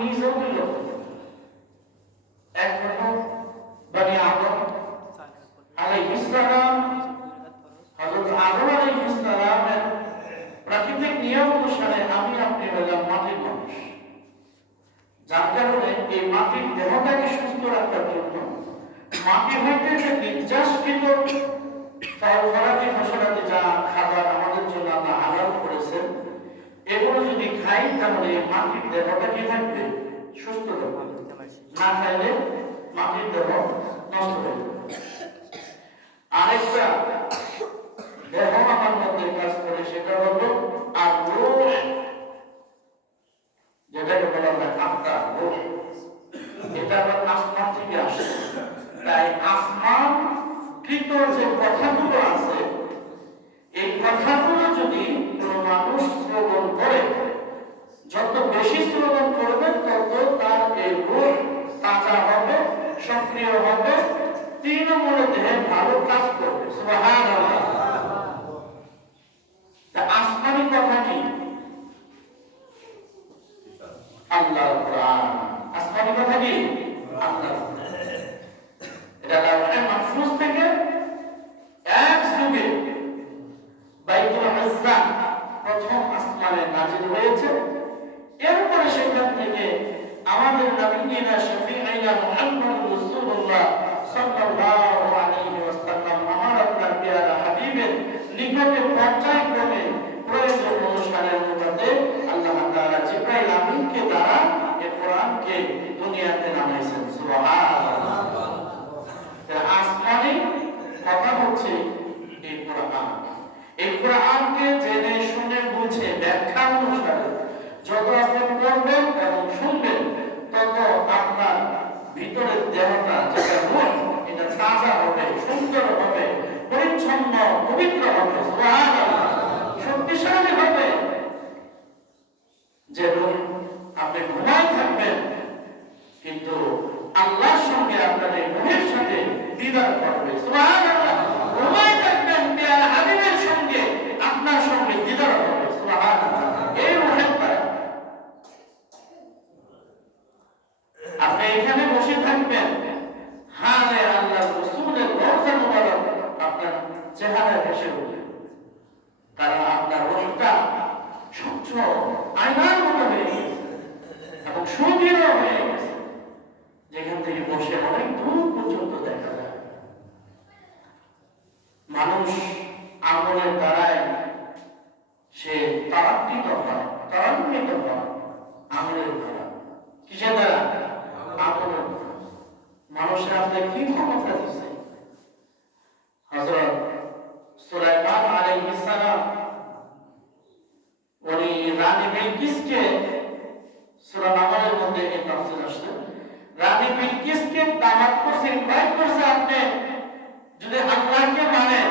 নিজেও দিল এক হলো বনি আদম আলাইহিস সালাম। হযরত আদম আলাইহিস সালামের প্রাকৃতিক নিয়ম অনুসারে আমি আপনি হলাম মাটির মানুষ, যার কারণে এই মাটির দেহটাকে সুস্থ রাখার জন্য মাটি হইতে যে নির্যাসকৃত ফল-ফলাদি ফসলাদি যা খাবার আমাদের জন্য আল্লাহ হালাল করেছেন, এগুলো যদি খাই তাহলে মাটির দেহটা কি থাকবে? সুস্থ থাকবে। না খাইলে মাটির দেহ নষ্ট হয়ে যাবে। আরেকটা দেহ আমার মধ্যে কাজ করে, সেটা হলো আর রূহ, যেটাকে বলা হয় আত্মা, রূহ। এটা আবার আসমান থেকে আসে। তাই আসমান কৃত যে কথাগুলো আছে, এই কথাগুলো যদি কোনো মানুষ শ্রবণ করে, যত বেশি শ্রবণ করবে তত তার এই রূহ তাজা হবে, সক্রিয় হবে, তৃণমূল দেহে ভালো কাজ করবে। সুবহানাল্লাহ। তা আসমানি কথা কি? আল্লাহর কোরআন। আসমানি কথা কি? আল্লাহর কোরআন। এটা লাউহে মাহফুজ থেকে এক যুগে বাইতুল ইজ্জা প্রথম আসমানে নাযিল হয়েছে। এরপরে সেখান থেকে আমাদের নবীনা শফিঈনা মুহাম্মদুর রাসূলুল্লাহ সাল্লাল্লাহু আলাইহি ওয়াসাল্লাম আমার আপনার প্রিয় হাবিবের নিকটে পর্যায়ক্রমে প্রয়োজন অনুসারে অনুপাতে আল্লাহ তাআলা জিবরাইল আমিনকে দ্বারা এই কোরআনকে দুনিয়াতে নামাইছেন। সুবহানাল্লাহ। আসমানি কথা হচ্ছে এই কোরআন। এই কোরআনকে জেনে শুনে বুঝে ব্যাখ্যা অনুসারে যত আপনি পড়বেন এবং শুনবেন, তত আপনার ভিতরের দেহটা, যেটা রূহ, এটা তাজা হবে, সুন্দর হবে, পরিচ্ছন্ন, পবিত্র হবে, সুবহানাল্লাহ, শক্তিশালী হবে। যে রূহ আপনি ঘুমায় থাকবেন, কিন্তু আল্লাহর সঙ্গে আপনার এই রূহের সাথে দিদার করবে। সুবহানাল্লাহ। ঘুমায় থাকবেন, প্রিয় হাবিবের সঙ্গে আপনার সঙ্গে দিদার হবে। সুবহানাল্লাহ। এই রূহের দ্বারা আপনি এখানে বসে থাকবেন, হালে আল্লাহর রাসূলের রওজা মুবারক আপনার চেহারায় ভেসে উঠবে, কারণ আপনার রূহটা স্বচ্ছ আয়নার মতো হয়ে গেছে এবং সুদৃঢ় হয়ে গেছে, যেখান থেকে বসে অনেক দূর পর্যন্ত দেখা যায়। মানুষ আমলের দ্বারায় সে ত্বরান্বিত হয়, আমলের দ্বারা। কিসের দ্বারা? আমলের দ্বারা। মানুষের হাতে কি ক্ষমতা দিচ্ছে? হযরত সুলাইমান আলাইহিস সালাম উনি রানী বিলকিসকে, সূরা নামলের মধ্যে এই তাফসীর আসছে, রানী বিলকিসকে দাওয়াত করছে, ইনভাইট করছে, আপনি যদি আল্লাহকে মানেন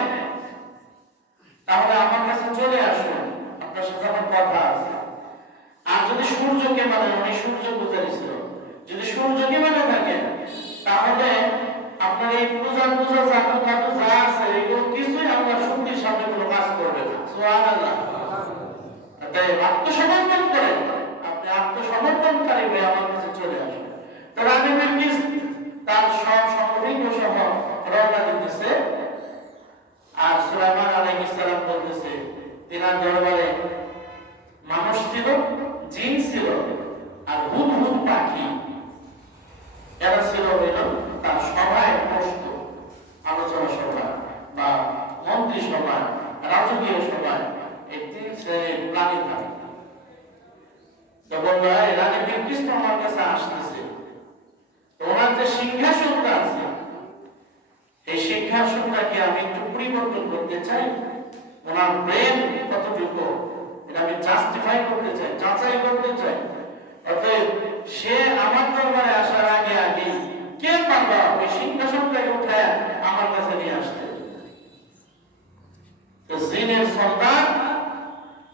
তাহলে আমার কাছে চলে আসুন, আপনার সাথে আমার কথা আছে। আর যদি সূর্যকে মানে, উনি সূর্য বুঝাইছিল, যদি সূর্যকে মানে থাকেন তাহলে আপনার এই পূজা জাদু যা আছে এগুলো কিছুই আপনার শক্তির সামনে কোনো কাজ করবে না। সুবহানাল্লাহ। তাই আত্মসমর্পণ করেন, আপনি আত্মসমর্পণকারী হয়ে আমার কাছে চলে আসুন। তো রানী বিলকিস তার সব সৈন্য সহ রওনা দিতেছে, আর সুলাইমান আলাইহিস সালাম বলতেছে তিনার দরবারে মানুষ ছিল, জিন ছিল, আর হুদহুদ পাখি, এরা ছিল হইল তার সভায় বসত, আলোচনা সভা বা মন্ত্রী সভা, রাজকীয় সভায় এই তিন শ্রেণীর প্রাণী থাকে। তো বললো, রানী বিলকিস তো আমার কাছে আসতেছে, ওনার যে সিংহাসনটা আছে এই সিংহাসনটাকে আমি একটু পরিবর্তন করতে চাই, ওনার ব্রেন কতটুকু এটা আমি জাস্টিফাই করতে চাই, যাচাই করতে চাই। অতএব সে আমার দরবারে আসার আগে আগে কে পারবা ওই সিংহাসনটাকে উঠায় আমার কাছে নিয়ে আসতে? তো জিনের সর্দার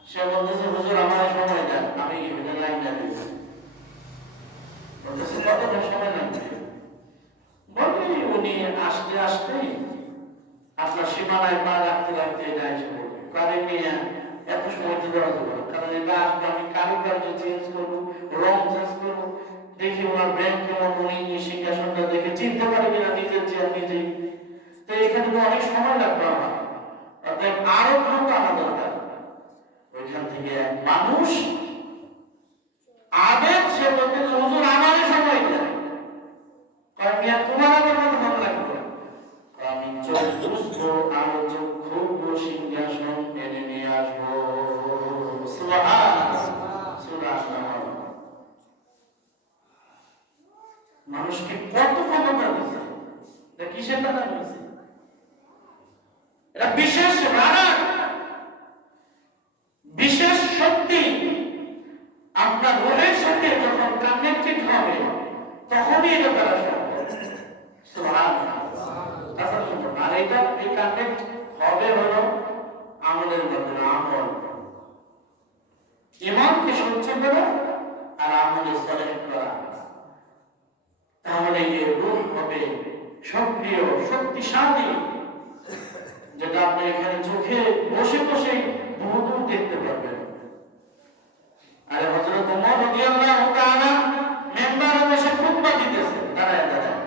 সে বলতেছে, হুজুর আমার সময় দেন, আমি এটা লাইনটা দিই। বলতেছে কতটা সময় লাগবে? বলে উনি আসতে আসতে আপনার সীমানায় পা রাখতে রাখতে এটা এসে পড়বে, কারণ এত সময় দিতে হবে না, কারণ এটা আসবে, আমি কারুকার্য চেঞ্জ করবো, রং চেঞ্জ করবো, দেখি ওনার ব্রেন কেমন, উনি সিংহাসনটা দেখে চিনতে পারে কিনা নিজের চেয়ার নিজেই। তো এখানে তো অনেক সময় লাগবে আমার, অতএব আরো দ্রুত আনা দরকার। ওইখান থেকে এক মানুষ আবেগ সে বলতে হুজুর আমারই সময় দেন, কারণ তোমার আমার মতো ভালো লাগবে, আমি চোখ বুঝবো আরো চোখ খুলবো, সিংহাসন এনে নিয়ে আসবো। মানুষকে কত ক্ষমতা দিচ্ছে, এটা কিসের দ্বারা হয়েছে? এটা বিশেষ রানা, বিশেষ শক্তি আপনার রোহের সাথে যখন কানেক্টেড হবে তখনই এটা করা সম্ভব। আর এটা এই কানেক্ট হবে হলো আমলের মাধ্যমে। আমল ইমানকে সহ্য করা আর আমলে সলেহ করা, তাহলে এই রূহ হবে সক্রিয় শক্তিশালী, যেটা আপনি এখানে চোখে বসে বসে বহুদূর দেখতে পারবেন। আরে হযরত ওমর রাদিয়াল্লাহু তাআলা মেম্বারে বসে খুতবা দিতেছেন, দাঁড়ায় দাঁড়ায়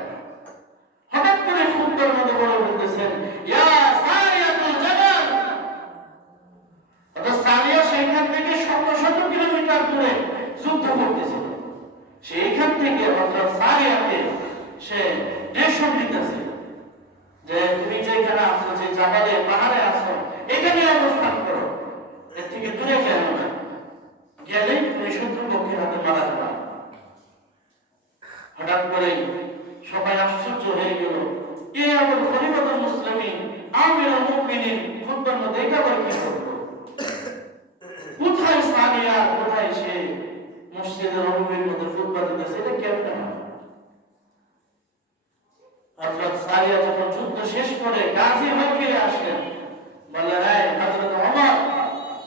হঠাৎ করে খুতবার মধ্যে বলে বলতেছেন, ইয়া সারিয়াতুল জাবাল। অর্থাৎ সারিয়া সেইখান থেকে শত শত কিলোমিটার দূরে যুদ্ধ করতেছিল, সেইখান থেকে হযরত সারিয়াকে সে ডিরেকশন দিতেছে যে তুমি যেখানে আছো, যে জাবালে পাহাড়ে আছো, এখানে অবস্থান করো, এর থেকে দূরে যেও না, গেলেই তুমি শত্রু পক্ষের হাতে মারা যাবে। হঠাৎ করে সবাই আশ্চর্য হয়ে গেল, এ আবার খলিফাতুল মুসলিমিন আমিরুল মুমিনিন খুতবার মধ্যে এটা আবার কি করলো? কোথায় সারিয়া, কোথায় সে মসজিদে নববীর মধ্যে খুতবা দিতেছে, এটা কেমনে হয়? হযরত সারিয়া যখন যুদ্ধ শেষ করে গাজী হয়ে ফিরে আসলেন, বললেন, এই হযরত ওমর,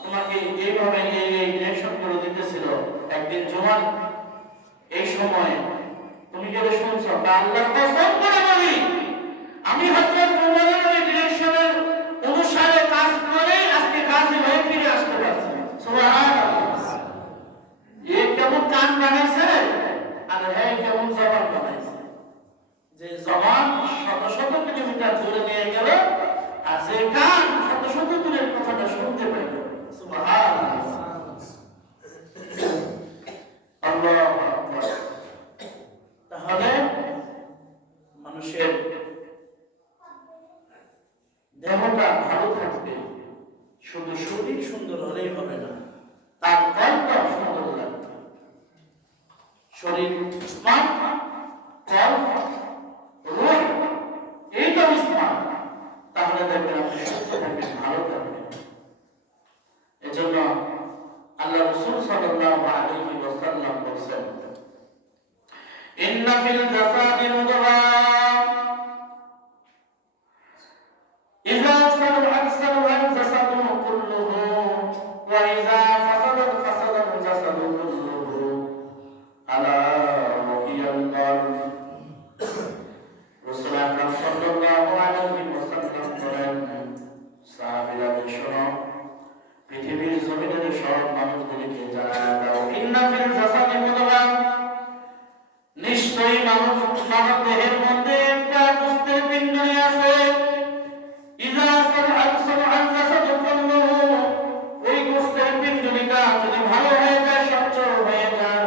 তোমাকে এইভাবে এই ডিরেকশন করে দিতেছিল একদিন জুমার এই সময়, তুমি কি এটা শুনছো? আল্লাহর কসম করে বলি, আমি হযরত ওমরের ওই ডিরেকশনের অনুসারে কাজ করে আজকে গাজী হয়ে ফিরে আসতে পারছি। সুবহানাল্লাহ। এ কেমন কান বানাইছে আর হ্যাঁ কেমন জবান বানাইছে, যে জবান শত শত কিলোমিটার দূরে নিয়ে গেল আর যে কান শত শত দূরের কথাটা শুনতে পাইল। সুবহানাল্লাহ। আল্লাহু আকবার। তাহলে মানুষের দেহটা ভালো থাকবে, শুধু শরীর সুন্দর হলেই হবে না, তার কলটা সুন্দর লাগবে। শরীর স্মার্ট, কল রূহ এইটাও স্মার্ট, তাহলে দেখবেন আপনি সুস্থ থাকবেন, ভালো থাকবেন। এজন্য আল্লাহ রাসূল সাল্লাল্লাহু আলাইহি ওয়াসাল্লাম বলেছেন, ইন্না ফিল জাসাদি মুদগাহ ইযা সালাহাত সালাহাল জাসাদু কুল্লুহু ওয়া ইযা ফাসাদাত ফাসাদাল জাসাদু কুল্লুহু আলা ওয়া হিয়াল কলব। রাসূল আকরাম সাল্লাল্লাহু আলাইহি ওয়াসাল্লাম বলেন, সাহাবীরা শোনো, পৃথিবীর জমিনের সব মানুষদেরকে জানানো দাও, ইন্না ফিল জাসাদি মুদগাহ, নিশ্চয়ই মানব দেহের মধ্যে একটা গোশতের পিণ্ডি আছে। ইযা সালাহাত সালাহাল জাসাদু কুল্লুহু, ওই গোশতের পিণ্ডটা যদি ভালো হয়ে যায়, সচল হয়ে যায়,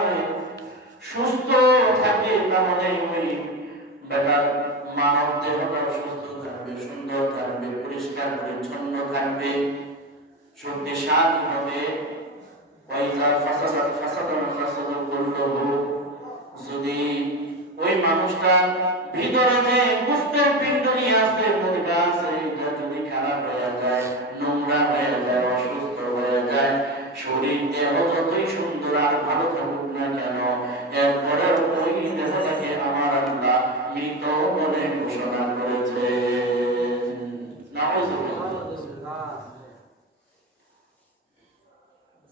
সুস্থ থাকে, তাহলে ওই বেটার মানব দেহটা সুস্থ থাকবে, সুন্দর থাকবে, পরিষ্কার পরিচ্ছন্ন থাকবে, শক্তিশালী হবে। ওয়াইজা ফাসাদাত ফাসাদাল জাসাদু কুল্লুহু, যদি ওই মানুষটা ভিতরে যে গোশতের পিণ্ডি আছে, মুদগা আছে, এটা যদি খারাপ হয়ে যায়, নোংরা হয়ে যায়, অসুস্থ হয়ে যায়, শরীর দেহ যতই সুন্দর আর ভালো থাকুক না কেন, এরপরে ওই দেহটাকে আমার আল্লাহ মৃত বলে ঘোষণা করেছে।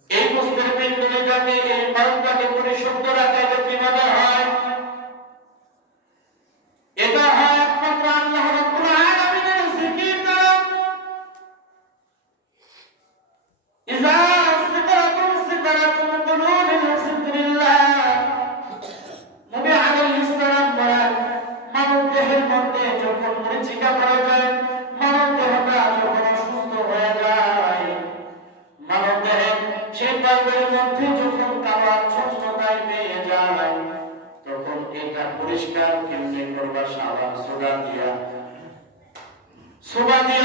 এই গোশতের পিণ্ডটাকে, এই বালুটাকে পরিশুদ্ধ রাখা কিভাবে হয়? এটা হয় একমাত্র আল্লাহ রাব্বুল আলামিনের জিকির দ্বারা। ইযা সিদরাতুল সিদরাতুল কুলুবিল সিদরিল্লাহ মধ্যে যখন কালো আচ্ছন্নতায় পেয়ে যায় তখন এটা পরিষ্কার কেমনে করবা? সাবান সোডা দিয়া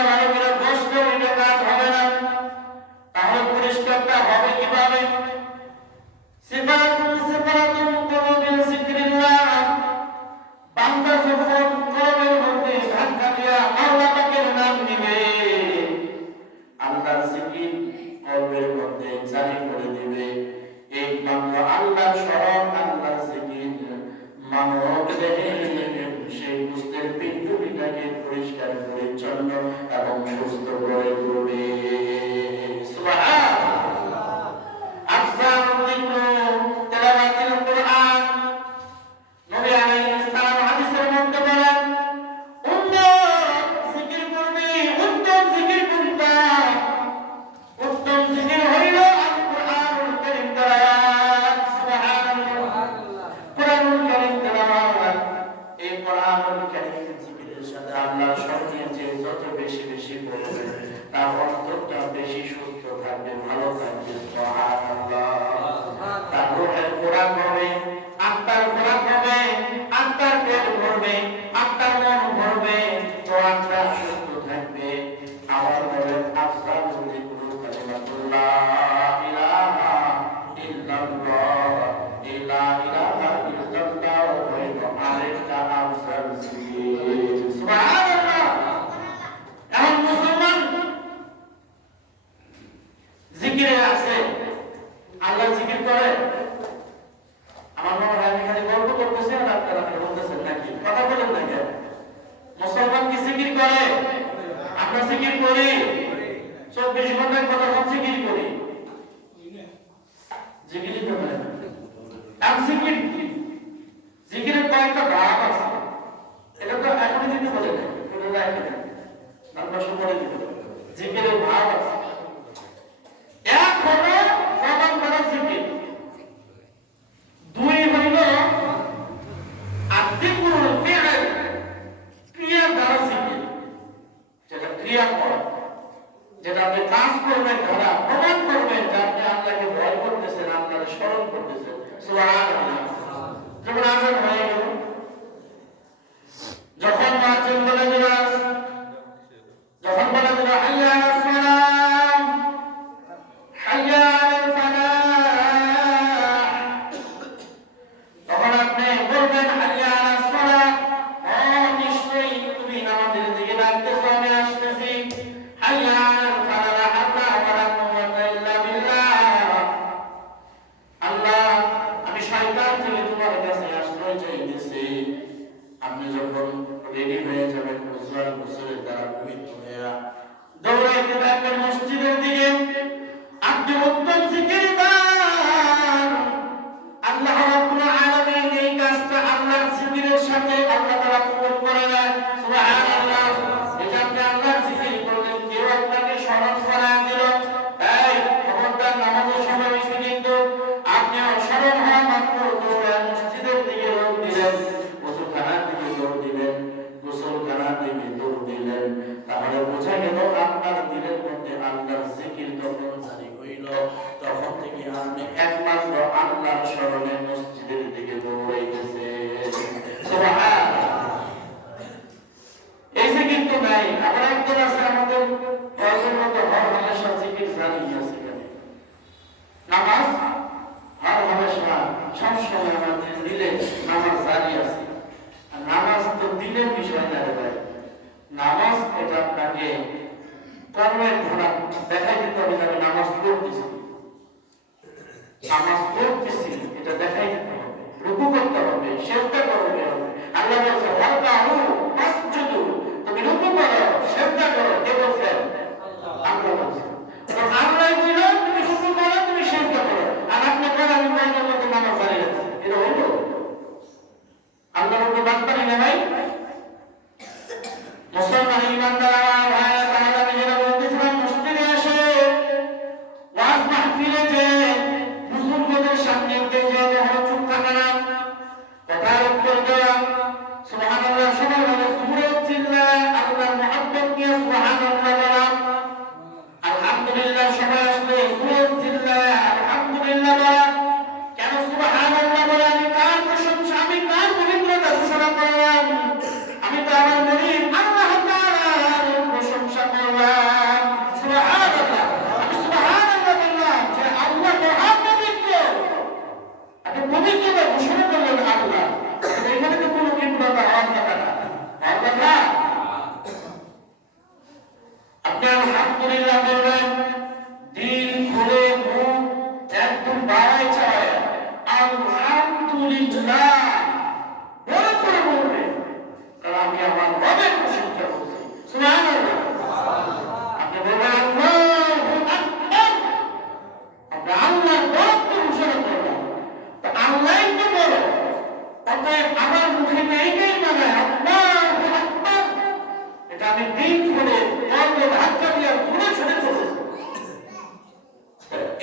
ভালো করে বসলে এটা কাজ হবে না। তাহলে পরিষ্কারটা হবে কিভাবে? সিফাতুন কুলুবিল যিকরিল্লাহ, বান্দা যখন কলবের মধ্যে ধাক্কা দিয়া আল্লাহ পাকের নাম নিবে, আল্লাহর জিকির কলবের মধ্যে জারি করে দিবে। একমাত্র আল্লাহর স্মরণ, আল্লাহর জিকির মানব দেহের সেই বুঝতের পিণ্ডুলিটাকে পরিষ্কার পরিচ্ছন্ন এবং সুস্থ করে তুলবে। যেটা আপনি কাজ করবেন, ধরা প্রমাণ করবেন যে আপনি আল্লাহকে ভয় করতেছেন, আল্লাহকে স্মরণ করতেছেন। সুবহানাল্লাহ। যখন আযান হয়ে গেল, যখন মুয়াজ্জিন বলে দিল, হাইয়া আলাস সালাম, হাইয়া আলাল ফালাহ, তখন আপনি বলবেন হাইয়া আলাস সালাহ, নিশ্চয়ই তুমি নামাজের দিকে ডাকতেছো, আমি আসতেছি। হাইয়া আলাল ফালাহ, আল্লাহ ওয়ালা কুওয়াতা ইল্লা বিল্লাহ, আল্লাহ আমি শয়তান থেকে তোমার কাছে আশ্রয় চাইতেছি। আপনি যখন রেডি হয়ে যাবেন, গোসলের দ্বারা পবিত্র হয়ে দৌড়াইতে থাকবেন মসজিদের দিকে। আপনি উত্তম জিকির দান। আল্লাহ রাব্বুল আলামিন এই কাজটা আল্লাহর জিকিরের সাথে আল্লাহ তাআলা কবুল করে নেন। সুবহানাল্লাহ। এটা আপনি আল্লাহর জিকির করলেন, কেউ আপনাকে স্মরণ করায় দিল, এই খবরদার নামাজের সময় হয়েছে, কিন্তু আপনি স্মরণ হওয়া মাত্র দৌড়ে মসজিদের দিকে দৌড় দিলেন, ওযুখানার দিকে দৌড় দিলেন, গোসলখানার দিকে দৌড় দিলেন। তাহলে বোঝা গেল আপনার দিলের মধ্যে আল্লাহর জিকির তখন জারি হইল। তখন থেকে আপনি একমাত্র আল্লাহর স্মরণে মসজিদের দিকে দৌড়াইতেছেন। সুবহানাল্লাহ। এই জিকির তো নাই। আবার একজন আছে আমাদের ফজরের মতো হর হামেশা জিকির জারি আছে। নামাজ হর হামেশা সবসময় আমাদের দিলে নামাজ জারি আছে। আর নামাজ তো দিলের বিষয় না রে ভাই। নামাজ এটা আপনাকে কর্মের ধারা দেখাই দিতে হবে যে আমি নামাজ পড়তেছি, নামাজ পড়তেছি এটা দেখাই দিতে হবে। রুকু করতে হবে, সিজদা করতে হবে। আল্লাহ বলেছে ওয়ারকাউ ওয়াসজুদু, তুমি রুকু করো, সিজদা করো। কে বলেছেন? আল্লাহ বলেছেন। তো আল্লাহ বলল তুমি রুকু করো, তুমি সিজদা করো, আর আপনি কোন আমি কোন মত নামাজ জারি আছে, এটা হলো আল্লাহর উপর বাদ পারি না ভাই। মুসলমান ইমানদার ভাই তাআলা নিজেরা বলতেছিলেন, মসজিদে এসে ওয়াজ মাহফিলে যে বুজুর্গদের সামনে আলহামদুলিল্লাহ বড় করে বলবে, কারণ আমি আমার রবের প্রশংসা করছি। সুবহানাল্লাহ। আপনি বলবেন আল্লাহু আকবার, আপনি আল্লাহর বড়ত্ব ঘোষণা করবেন। তো আল্লাহই তো বড়, অতএব আমার মুখে এইটাই মানে আল্লাহু আকবার, এটা আমি দিন করে কর্মে ধাক্কা দিয়ে ঘুরে ছুটে চলব।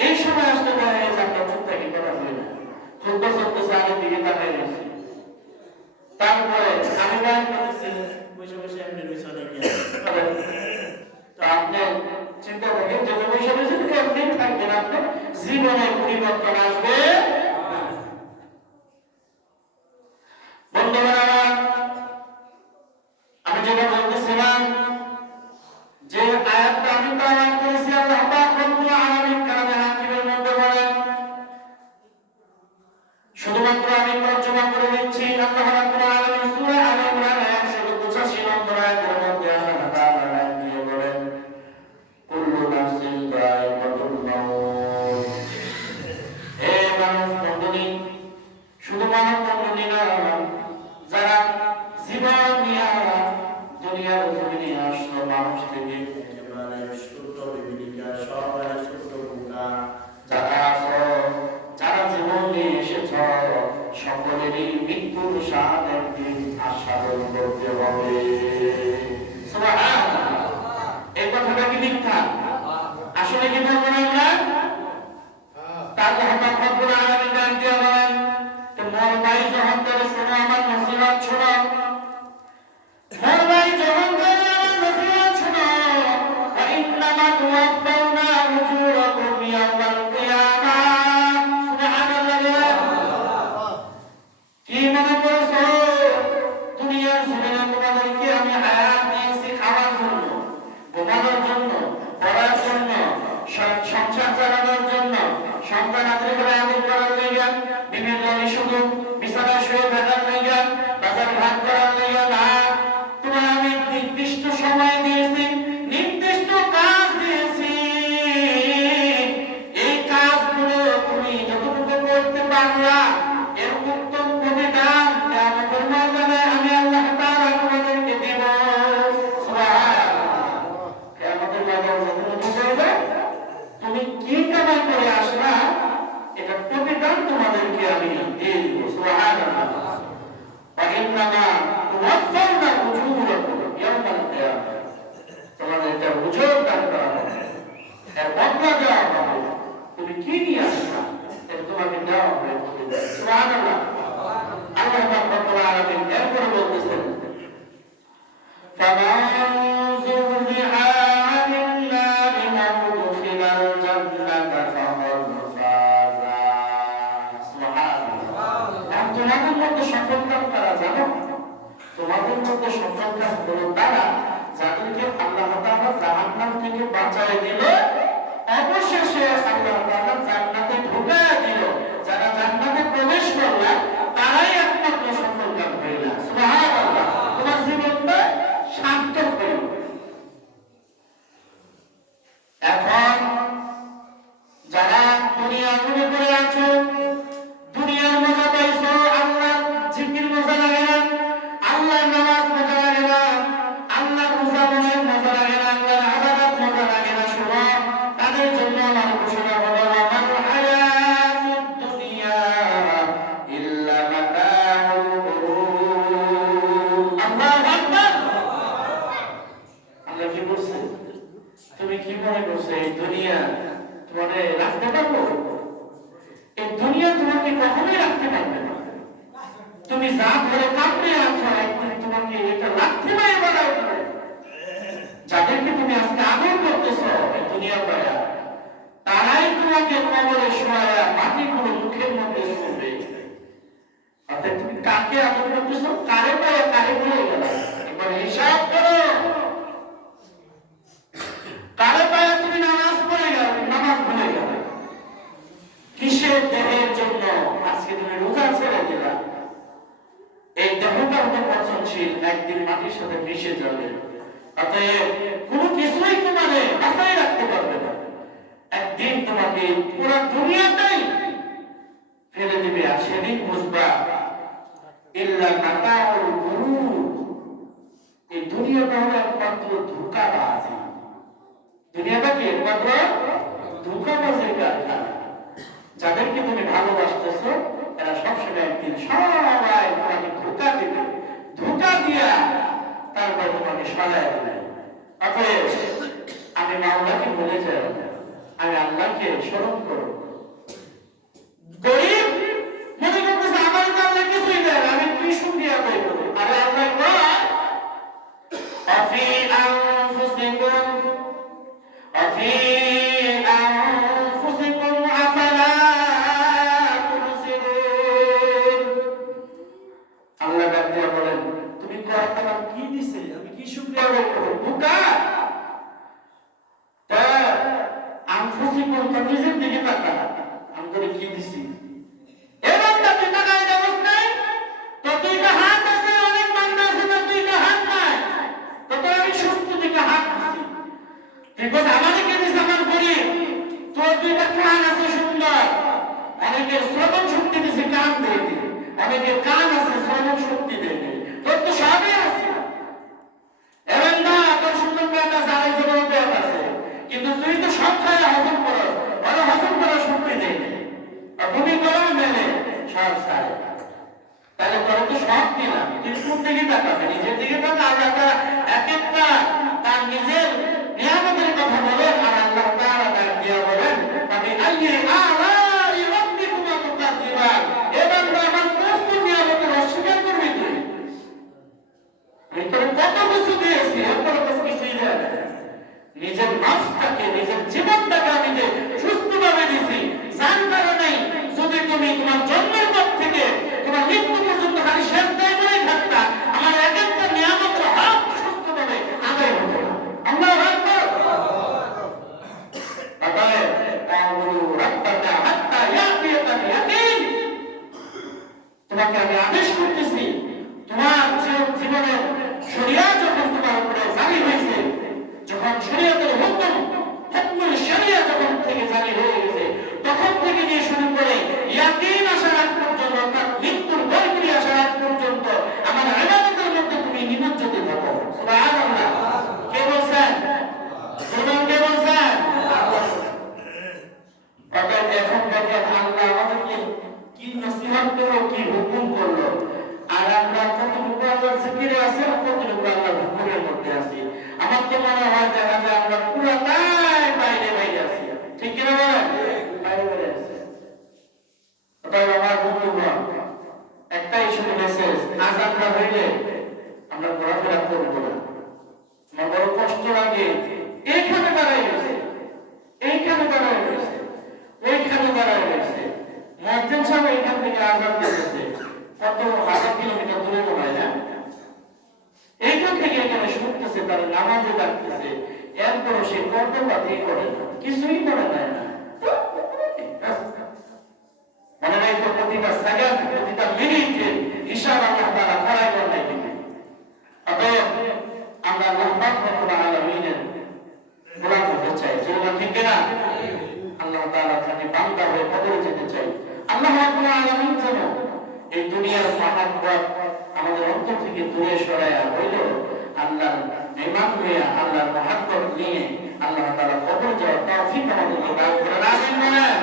এই সময় আসতে পারে যে আমরা চুপ থাকি, কথা বলি না, খুব চলতেছে, আগের দিকে তাকাই গেছি। তারপরে আমি গান করতেছি, বসে বসে এমনি রয়েছে অনেক। তো আপনি চিন্তা করেন যে বসে বসে এমনি থাকবেন, আপনার জীবনে পরিবর্তন আসবে। বন্ধুরা, আমি যেটা বলতেছিলাম যে আয়াতটা আমি তেলাওয়াত করেছি, আল্লাহ পাক রব্বুল আলামিন কালামে হাকিমের মধ্যে বলেন, শুধুমাত্র আমি তর্জমা করে দিচ্ছি। আল্লাহ রাব্বুল আলামিন সূরা আলে ইমরানের 185 নম্বর আয়াতের মধ্যে আল্লাহ তাআলা লাইন দিয়ে বলেন, কুল্লু নাফসিন যায়িকাতুল মাউত। হে মানব মণ্ডলী, শুধু মানব মণ্ডলী না, যারা জীবন নিয়ে দুনিয়ার জমিনে আসলো, মানুষ থেকে একেবারে ছোট বিবিলিকা সবাই ছোট বোকা যারা আছো, যারা জীবন নিয়ে এসেছ, সকলেরই মৃত্যুর স্বাদ একদিন আস্বাদন করতে হবে। সুবহানাল্লাহ। এই কথাটা কি মিথ্যা? আসলে কি বলবো না আমরা? তার আল্লাহ রব্বুল আলামিন ডাক দিয়ে বলেন, মোর ভাই যখন করে শোনো আমার নসিহত শোনো, মোর ভাই যখন করে আমার নসিহত শোনো, ওয়া ইন্নামা তুওয়াফাউনা উজুরাকুম ইয়াওমাল কিয়ামাহ। সুবহানাল্লাহ। কি মনে করছো দুনিয়ার জমিনে তোমাদেরকে আমি হায়াত দিয়েছি খাওয়ার জন্য, ঘুমানোর জন্য, পড়ার জন্য, সংসার চালানোর জন্য, সন্তান আদর করে আদর করার লেগে, বিভিন্ন শুধু বিছানায় শুয়ে থাকার লেগে, বাজার ভাগ করার লেগে না। তোমার আমি নির্দিষ্ট সময় দিয়েছি, নির্দিষ্ট কাজ দিয়েছি। এই কাজগুলো তুমি যতটুকু করতে পারলা, এর উত্তম প্রতিদান কিয়ামতের ময়দানে আমি আল্লাহ তাআলা তোমাদেরকে দেব। সুবহানাল্লাহ। কিয়ামতের ময়দানে যখন কি করবে, তুমি কি কামাই করে আসলা, এটা প্রতিদান তোমাদেরকে আমি দিয়ে দিব। সুবহানাল্লাহ। ওয়া ইন্নামা তুওয়াফাউনা উজুরাকুম ইয়াওমাল কিয়ামাহ। তোমাদের এটা উজুর দান করা হবে, এর বদলা দেওয়া হবে। তুমি কি নিয়ে আসলা, এটা তোমাকে দেওয়া হবে প্রতিদান। সুবহানাল্লাহ। আল্লাহ পাক রব্বুল আলামিন এরপরে বলতেছেন, ফামান যুরজিহা আনিন নারি ওয়া উদখিলাল জান্নাতা ফাকাদ ফাযা। সুবহানাল্লাহ। তোমাদের মধ্যে সফলকাম কারা জানো? তোমাদের মধ্যে সফলকাম হলো তারা যাদেরকে আল্লাহ তাআলা জাহান্নাম থেকে বাঁচায় দিল, অবশেষে আল্লাহ তাআলা জান্নাতে ঢুকায় দিল। যারা জান্নাতে প্রবেশ করলা তারাই একমাত্র সফলকাম হইল। সুবহানাল্লাহ। তোমার জীবনটা সার্থক হইল। এখন যারা দুনিয়া ঘুরে ঘুরে আছো, দুনিয়ার মজা পাইছো, আল্লাহ জিকির মজা লাগে না, আল্লাহ নামাজ মজা লাগে না, আল্লাহ রোজা মজা লাগে না, আল্লাহ ইবাদত মজা লাগে না, শোনো তাদের জন্য আমার ঘোষণা হলো, আমার হায়াতুদ দুনিয়া ইল্লা মাতাউল গুরুর। আল্লাহু আকবার। আল্লাহ কি বলছে? তুমি কি মনে করছো এই দুনিয়া তোমাকে রাখতে পারবো? এই দুনিয়া তোমাকে কখনোই রাখতে পারবে না। তুমি যা ধরে কামড়ে আছো, একদিন তোমাকে এটা রাখতে পারে বলা উঠবে। যাদেরকে তুমি আজকে আদর করতেছো এই দুনিয়া পায়া, তারাই তোমাকে কবরে শোয়া মাটিগুলো মুখের মধ্যে শুনবে। অর্থাৎ তুমি কাকে আদর করতেছো, কারে পায়া কারে ভুলে গেল, একবার হিসাব করো। কারে পায়া তুমি নামাজ পড়ে গেল, নামাজ ভুলে গেল, কিসের দেহের জন্য আজকে তুমি রোজা ছেড়ে দিলা। এই দেহটা হতে পচনশীল, একদিন মাটির সাথে মিশে যাবে। অতএব কোনো কিছুই তোমাকে বাঁচাই রাখতে পারবে না। একদিন তোমাকে পুরো দুনিয়াটাই ফেলে দিবে। আসে সেদিন বুঝবা ইল্লা মাতাউল গুরুর, এই দুনিয়াটা হলো একমাত্র ধোঁকাবাজি। দুনিয়াটা কি একমাত্র ধোঁকাবাজির কারখানা। যাদেরকে তুমি ভালোবাসতেছো এরা সবসময় একদিন সবাই তোমাকে ধোঁকা দিবে, ধোঁকা দিয়া তারপর তোমাকে সরায় দেবে। অতএব আমি মাওলাকে ভুলে যাই, আমি আল্লাহকে স্মরণ করব। গরিব মনে করতেছে আমার তো আল্লাহ কিছুই দেয়, আমি কি সুখ দিয়া আদায় করবো? আরে আল্লাহ বল আফি আনফুসিকুম আফি আনফুসিকুম আফালা তুবসিরুন। আল্লাহ ডাক দিয়া বলেন তুমি কোরআন কি দিছে, আমি কি শুকরিয়া আদায় করব? বোকা তা আনফুসিকুম, তো নিজের দিকে তাকা, আমি তোরে কি দিছি? এবার তুই তাকায় যাবস নাই, তো দুইটা হাত আছে, অনেক বান্দা আছে তো দুইটা হাত নাই, তো তোর আমি সুস্থ দিকে হাত দিছি। তুই বস আমাকে কে দিস? আমার গরিব। তোর দুইটা কান আছে সুন্দর, অনেকের শ্রবণ শক্তি দিছে কান দিয়ে দিয়ে, অনেকের কান আছে শ্রবণ শক্তি দিয়ে দিয়ে, তোর তো সবই আছে। এবার না তোর সুন্দর পেট আছে, আরেকজনের পেট আছে, কিন্তু তুই তো সব খায় হজম করো, ওরা হজম করার শক্তি নেই। তুমি করো মেলে সব সারে, তাহলে তোর তো সব দিলাম, তুই কোন দিকে তাকাবে? নিজের দিকে তাকা। আল্লাহ তাআলা এক একটা তার নিজের নিয়ামতের কথা বলেন, আর আল্লাহ তাআলা ডাক দিয়া বলেন আমি আইয়ে আলাই রাব্বিকুমা তুকাযিবান। এ বান্দা আমার কত নিয়ামতের অস্বীকার করবি তুই? আমি তোর কত কিছু দিয়েছি, এরপর কিছুই দেয় না। নিজের নফসটাকে, নিজের জীবনটাকে আমি যে সুস্থভাবে দিছি, যার কারণে যদি তুমি তোমার জন্মের পর থেকে তোমার মৃত্যু পর্যন্ত খালি সেজদায় করে থাকতা, আমার এক একটা নিয়ামতের হক সুস্থভাবে আদায় হতো না। আল্লাহু আকবার। অতএব তা'বুদু রাব্বাকা হাত্তা ইয়াতিয়াকাল ইয়াকিন। তোমাকে আমি আদেশ করতেছি, তোমার জীবনে শরিয়াত যখন তোমার উপরে জারি হয়েছে, যখন শরিয়াতের হুকুম হুকুমের শরিয়া যখন থেকে জারি হয়ে গেছে, তখন থেকে নিয়ে শুরু করে ইয়াকিন আসার আগ পর্যন্ত, অর্থাৎ মৃত্যুর ভয় করে আসার আগ পর্যন্ত আমার ইবাদতের মধ্যে তুমি নিমজ্জিত থাকো। সুবহানাল্লাহ। কে বলছেন? কে বলছেন? আল্লাহ। অতএব এখন দেখেন আল্লাহ আমাদেরকে কি নসিহত করলো, কি হুকুম করলো, আর আমরা কতটুকু আল্লাহর জিকিরে আছি আর কতটুকু আল্লাহর হুকুমের মধ্যে আছি। আমার তো মনে হয় দেখা যায় আমরা পুরাটাই বাইরে বাইরে আছি। ঠিক কিনা বলেন? বাইরে বাইরে আছি। অতএব আমার বন্ধুগণ, একটাই শুধু মেসেজ, আজানটা হইলে আমরা ঘোরাফেরা করবো না। আমার বড় কষ্ট লাগে, এইখানে দাঁড়াই রয়েছে, এইখানে দাঁড়াই রয়েছে, ওইখানে দাঁড়াই রয়েছে, মুয়াজ্জিন সাহেব এইখান থেকে আজান দিতেছে, কত হাজার কিলোমিটার দূরে হয় না? এইখান থেকে এখানে শুনতেছে, তার নামাজে ডাকতেছে, এরপরও সে কর্মবাদী করে না, কিছুই করে না। মনে নাই তো প্রতিটা সেকেন্ড, প্রতিটা মিনিটের হিসাব আল্লাহ তাআলা করাই বন্ধাই দিবেন। অতএব আমরা আল্লাহ রাব্বুল আলামিনের গোলাম হতে চাই, যেটা ঠিক না? আল্লাহ তাআলার কাছে বান্দা হয়ে কবরে যেতে চাই। আল্লাহ রাব্বুল আলামিন যেন এই দুনিয়ার মহাব্বত আমাদের অন্তর থেকে দূরে সরাইয়া হইল আল্লাহর ইমান হইয়া আল্লাহর মহাব্বত নিয়ে আল্লাহ তাআলা কবরে যাওয়ার তৌফিক আমাদেরকে দান করেন। আমিন বলেন।